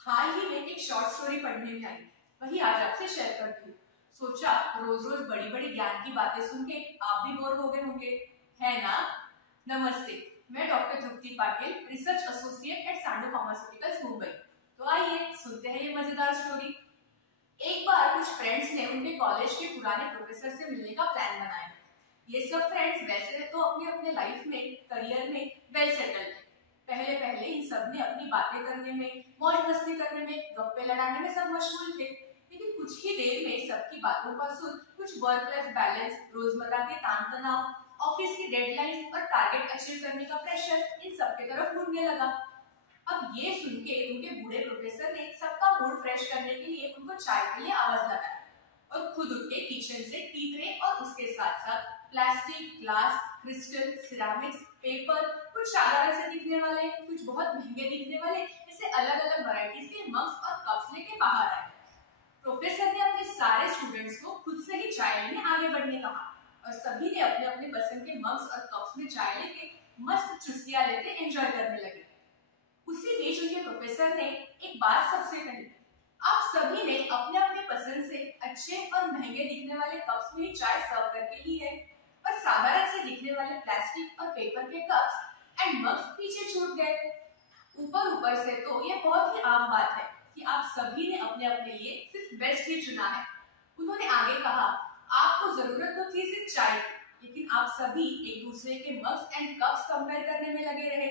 हाल ही में एक short story पढ़ने में आई, वही आज आपसे शेयर करती हूँ। सोचा रोज रोज बड़ी बड़ी ज्ञान की बातें सुन के आप भी बोर हो गए होंगे, है ना। नमस्ते, मैं doctor Tripti Patil, research associate at Sandoz pharmaceuticals Mumbai. तो आइए सुनते हैं ये मजेदार स्टोरी। एक बार कुछ फ्रेंड्स ने उनके कॉलेज के पुराने प्रोफेसर से मिलने का प्लान बनाया। ये सब फ्रेंड्स वैसे तो अपने अपने लाइफ में, करियर में वेल सेटल थे। पहले पहले इन सब ने अपनी बातें करने में, मौज मस्ती करने में, गप्पे लड़ाने में सब मशगूल थे। लेकिन कुछ ही देर में सबकी बातों का सुर, कुछ वर्क लाइफ बैलेंस, रोजमर्रा के तान तनाव, ऑफिस की डेडलाइंस और टारगेट अचीव करने का प्रेशर इन सब की तरफ मुड़ने लगा। अब ये सुन के उनके बूढ़े प्रोफेसर ने सबका मूड फ्रेश करने के लिए उनको चाय के लिए आवाज लगाया और खुद उठ के किचन से टी ट्रे और उसके साथ साथ plastic, glass, crystal, ceramics, paper, कुछ साधारण से दिखने वाले, कुछ बहुत महंगे दिखने वाले, ऐसे अलग अलग वैरायटीज के मग्स और कप्स लेके बाहर आए। प्रोफेसर ने अपने सारे स्टूडेंट्स को खुद से ही चाय लेने आगे बढ़ने कहा और सभी ने अपने अपने पसंद के मग्स और कप्स में चाय लेके मस्त चुस्कियां लेते एंजॉय करने लगे। उसी बीच उनके प्रोफेसर ने एक बात सबसे कही, आप सभी ने अपने अपने पसंद से अच्छे और महंगे दिखने वाले कप्स में ही चाय सर्व करके ली है और साधारण से दिखने वाले प्लास्टिक और पेपर के कप्स एंड मग्स पीछे छूट गए। ऊपर ऊपर से तो ये बहुत ही आम बात है कि आप सभी ने अपने अपने लिए सिर्फ बेस्ट ही चुना है। उन्होंने आगे कहा, आपको जरूरत तो थी सिर्फ चाय की, लेकिन आप सभी एक दूसरे के मग्स एंड कप्स कंपेयर करने में लगे रहे।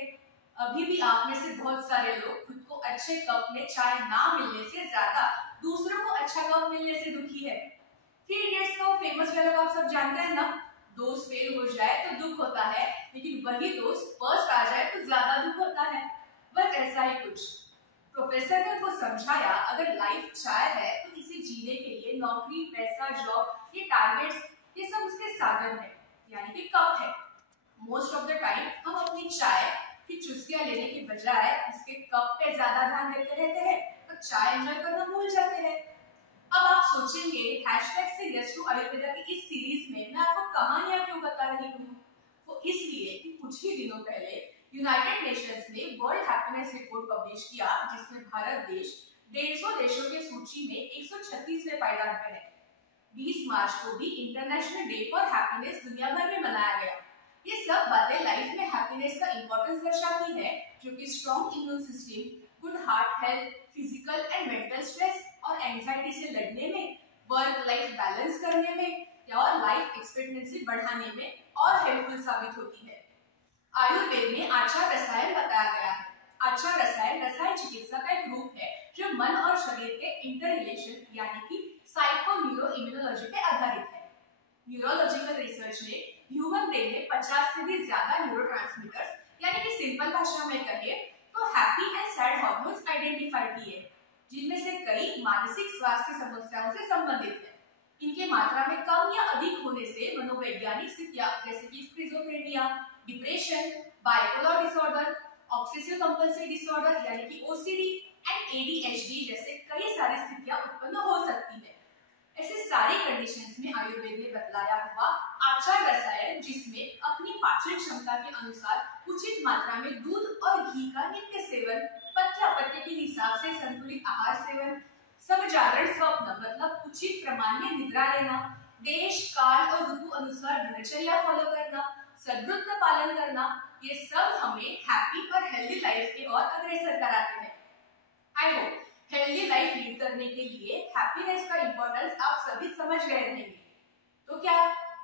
अभी भी आप में से बहुत सारे लोग खुद को अच्छे कप में चाय ना मिलने से ज्यादा दूसरों को अच्छा कप मिलने से दुखी है। थ्री इडियट्स का वो फेमस डायलॉग आप सब जानते हैं ना, दोस्त फेल हो जाए तो दुख होता है, लेकिन वही दोस्त फर्स्ट आ जाए तो ज्यादा दुख होता है। बस ऐसा ही कुछ। प्रोफेसर ने उनको समझाया, अगर लाइफ चाय है तो इसे जीने के लिए नौकरी, पैसा, जॉब, ये टारगेट्स, ये सब उसके साधन है, यानी कि कप है। मोस्ट ऑफ द टाइम हम अपनी चाय की चुस्कियां लेने की बजाय उसके कप पे ज्यादा ध्यान देते रहते हैं और चाय एंजॉय करना भूल जाते हैं। अब आप सोचेंगे हैशटैग से यस टू आयुर्वेदा की इस सीरीज में मैं आपको कहानियां क्यों बता रही हूँ। वो इसलिए कि कुछ ही दिनों पहले यूनाइटेड नेशंस ने वर्ल्ड हैप्पीनेस रिपोर्ट पब्लिश किया, जिसमें भारत देश 150 देशों की सूची में 136वें पायदान पे है। 20 मार्च को भी इंटरनेशनल डे फॉर हैप्पीनेस दुनिया भर में मनाया गया। ये सब बातें लाइफ में हैप्पीनेस का इंपॉर्टेंस दर्शाती है, जो कि strong immune system, good heart health, physical and mental stress और एंजाइटी से लड़ने में, वर्क लाइफ बैलेंस करने में और लाइफ एक्सपेक्टेंसी बढ़ाने में और हेल्पफुल साबित होती है। आयुर्वेद में आचार रसायन बताया गया है। आचार रसायन रसायन चिकित्सा का एक रूप है जो मन और शरीर के इंटर रिलेशन यानी कि साइको न्यूरो इम्यूनोलॉजी पे आधारित है। न्यूरोलॉजिकल रिसर्च ने ह्यूमन ब्रेन में 50 से भी ज्यादा न्यूरोट्रांसमीटर्स, यानी कि सिंपल भाषा में कहे तो happy and sad hormones identify किए, जिनमें से कई मानसिक स्वास्थ्य समस्याओं से संबंधित है। इनके मात्रा में कम या अधिक होने से मनोवैज्ञानिक स्थितियां जैसे कि schizophrenia, depression, bipolar disorder, obsessive compulsive disorder यानी कि ओसीडी एंड एडीएचडी जैसे कई सारी स्थितियां उत्पन्न हो सकती है। ऐसे सारी कंडीशंस में आयुर्वेद ने बतलाया हुआ आचार रसायन, जिसमें अपनी पाचन क्षमता के अनुसार उचित मात्रा में दूध और घी का नित्य सेवन, पथ्य के हिसाब से संतुलित आहार सेवन, समजागरण स्वप्न मतलब उचित प्रमाण में निद्रा लेना, देश काल और ऋतु अनुसार दिनचर्या फॉलो करना, सद्रुत का पालन करना, ये सब हमें हैप्पी और हेल्दी लाइफ की ओर अग्रसर कराते हैं। I hope healthy life lead करने के लिए हैप्पीनेस का इंपॉर्टेंस आप सभी समझ गए रहेंगे। तो क्या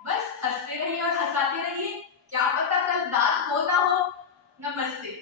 बस हंसते रहिए और हंसाते रहिए, क्या पता कल दांत हो ना हो। नमस्ते।